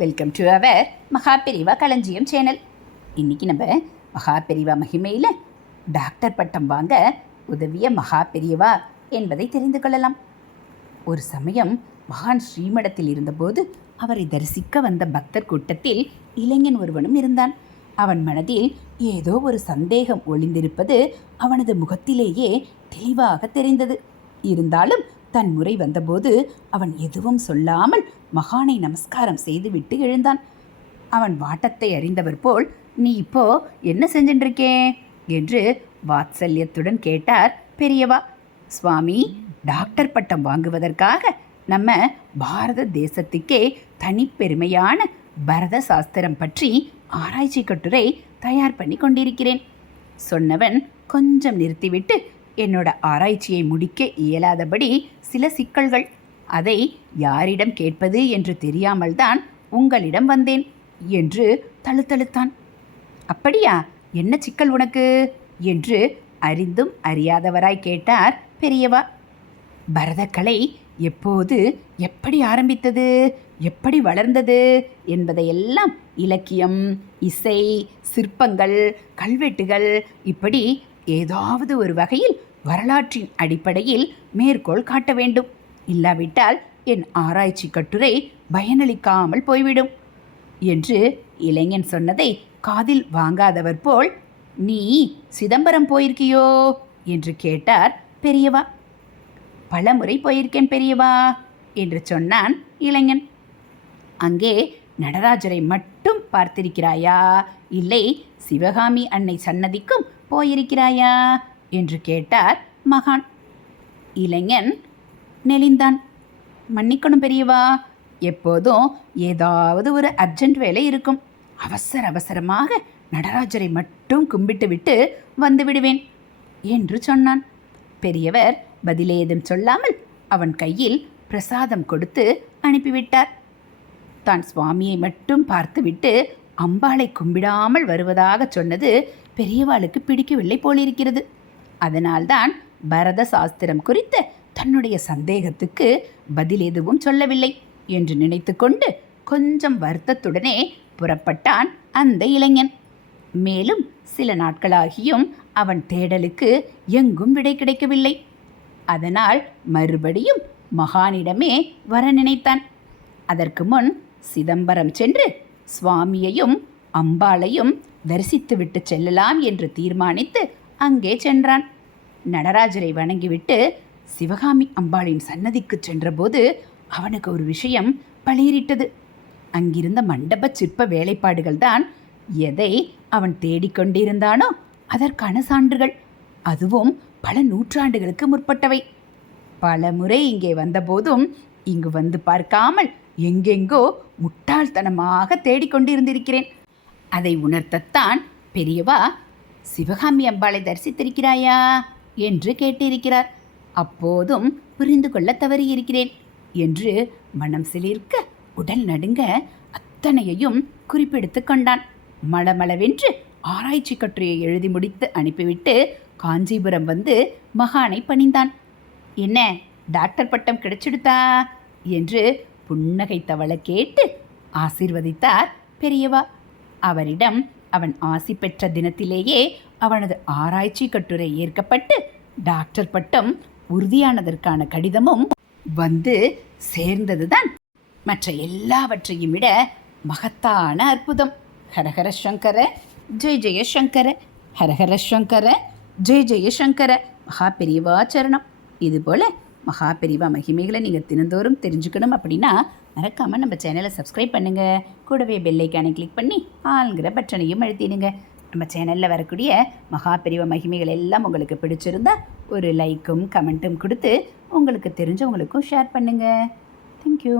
Welcome to our Maha Periyava களஞ்சியம் channel. இன்றைக்கி நம்ம மகாபெரிவா மகிமையில் டாக்டர் பட்டம் வாங்க உதவிய மகாபெரிவா என்பதை தெரிந்து கொள்ளலாம். ஒரு சமயம் மகான் ஸ்ரீமடத்தில் இருந்தபோது அவரை தரிசிக்க வந்த பக்தர் கூட்டத்தில் இளைஞன் ஒருவனும் இருந்தான். அவன் மனதில் ஏதோ ஒரு சந்தேகம் ஒளிந்திருப்பது அவனது முகத்திலேயே தெளிவாக தெரிந்தது. இருந்தாலும் தன் முறை வந்தபோது அவன் எதுவும் சொல்லாமல் மகானை நமஸ்காரம் செய்துவிட்டு எழுந்தான். அவன் வாட்டத்தை அறிந்தவர் போல், நீ இப்போ என்ன செஞ்சுருக்கே என்று வாத்சல்யத்துடன் கேட்டார் பெரியவா. சுவாமி, டாக்டர் பட்டம் வாங்குவதற்காக நம்ம பாரத தேசத்துக்கே தனிப்பெருமையான பரத சாஸ்திரம் பற்றி ஆராய்ச்சி கட்டுரை தயார் பண்ணி கொண்டிருக்கிறேன். சொன்னவன் கொஞ்சம் நிறுத்திவிட்டு, என்னோட ஆராய்ச்சியை முடிக்க இயலாதபடி சில சிக்கல்கள், அதை யாரிடம் கேட்பது என்று தெரியாமல் தான் உங்களிடம் வந்தேன் என்று தழுத்தழுத்தான். அப்படியா, என்ன சிக்கல் உனக்கு என்று அறிந்தும் அறியாதவராய் கேட்டார் பெரியவா. பரதக்கலை எப்போது எப்படி ஆரம்பித்தது, எப்படி வளர்ந்தது என்பதையெல்லாம் இலக்கியம், இசை, சிற்பங்கள், கல்வெட்டுகள் இப்படி ஏதாவது ஒரு வகையில் வரலாற்றின் அடிப்படையில் மேற்கோள் காட்ட வேண்டும். இல்லாவிட்டால் என் ஆராய்ச்சி கட்டுரை பயனளிக்காமல் போய்விடும் என்று இளைஞன் சொன்னதை காதில் வாங்காதவர் போல், நீ சிதம்பரம் போயிருக்கியோ என்று கேட்டார் பெரியவா. பல முறை போயிருக்கேன் பெரியவா என்று சொன்னான் இளைஞன். அங்கே நடராஜரை மட்டும் பார்த்திருக்கிறாயா, இல்லை சிவகாமி அன்னை சன்னதிக்கும் போயிருக்கிறாயா என்று கேட்டார் மகான். இளைஞன் நெளிந்தான். மன்னிக்கணும் பெரியவா, எப்போதும் ஏதாவது ஒரு அர்ஜென்ட் வேலை இருக்கும். அவசரமாக நடராஜரை மட்டும் கும்பிட்டு விட்டு வந்து விடுவேன் என்று சொன்னான். பெரியவர் பதிலேதும் சொல்லாமல் அவன் கையில் பிரசாதம் கொடுத்து அனுப்பிவிட்டார். தான் சுவாமியை மட்டும் பார்த்துவிட்டு அம்பாளை கும்பிடாமல் வருவதாக சொன்னது பெரியவாளுக்கு பிடிக்கவில்லை போலிருக்கிறது. அதனால்தான் பரத சாஸ்திரம் குறித்த தன்னுடைய சந்தேகத்துக்கு பதில் எதுவும் சொல்லவில்லை என்று நினைத்து கொண்டு கொஞ்சம் வருத்தத்துடனே புறப்பட்டான் அந்த இளைஞன். மேலும் சில நாட்களாகியும் அவன் தேடலுக்கு எங்கும் விடை கிடைக்கவில்லை. அதனால் மறுபடியும் மகானிடமே வர நினைத்தான். அதற்கு முன் சிதம்பரம் சென்று சுவாமியையும் அம்பாளையும் தரிசித்துவிட்டு செல்லலாம் என்று தீர்மானித்து அங்கே சென்றான். நடராஜரை வணங்கிவிட்டு சிவகாமி அம்பாளின் சன்னதிக்கு சென்றபோது அவனுக்கு ஒரு விஷயம் பளிரிட்டது. அங்கிருந்த மண்டப சிற்ப வேலைப்பாடுகள் தான் எதை அவன் தேடிக்கொண்டிருந்தானோ அதற்கான சான்றுகள். அதுவும் பல நூற்றாண்டுகளுக்கு முற்பட்டவை. பல முறை இங்கே வந்தபோதும் இங்கு வந்து பார்க்காமல் எங்கெங்கோ முட்டாள்தனமாக தேடிக்கொண்டிருந்திருக்கிறேன். அதை உணர்த்தத்தான் பெரியவா சிவகாமி அம்பாளை தரிசித்திருக்கிறாயா என்று கேட்டிருக்கிறார். அப்போதும் புரிந்து கொள்ள தவறியிருக்கிறேன் என்று மனம் சிலிர்க்க உடல் நடுங்க அத்தனையையும் குறிப்பெடுத்து கொண்டான். மளமளவென்று ஆராய்ச்சி கட்டுரையை எழுதி முடித்து அனுப்பிவிட்டு காஞ்சிபுரம் வந்து மகானை பணிந்தான். என்ன, டாக்டர் பட்டம் கிடைச்சிடுதா என்று புன்னகைத்தவளை கேட்டு ஆசீர்வதித்தார் பெரியவா. அவரிடம் அவன் ஆசி பெற்ற தினத்திலேயே அவனது ஆராய்ச்சி கட்டுரை ஏற்கப்பட்டு டாக்டர் பட்டம் உறுதியானதற்கான கடிதமும் வந்து சேர்ந்ததுதான் மற்ற எல்லாவற்றையும் விட மகத்தான அற்புதம். ஹரஹர சங்கர ஜெய ஜெய சங்கர, ஹரஹர சங்கர ஜெய ஜெய சங்கர. மகாபெரிவா சரணம். இதுபோல் மகாபெரிவா மகிமைகளை நீங்கள் தினந்தோறும் தெரிஞ்சுக்கணும் அப்படின்னா மறக்காமல் நம்ம சேனலை சப்ஸ்கிரைப் பண்ணுங்கள். கூடவே பெல்லைக்கானை கிளிக் பண்ணி ஆளுங்கிற பட்டனையும் அழுத்திடுங்க. நம்ம சேனலில் வரக்கூடிய மகாபெரிவா மகிமைகள் எல்லாம் உங்களுக்கு பிடிச்சிருந்தா ஒரு லைக்கும் கமெண்ட்டும் கொடுத்து உங்களுக்கு தெரிஞ்சவங்களுக்கும் ஷேர் பண்ணுங்கள். தேங்க்யூ.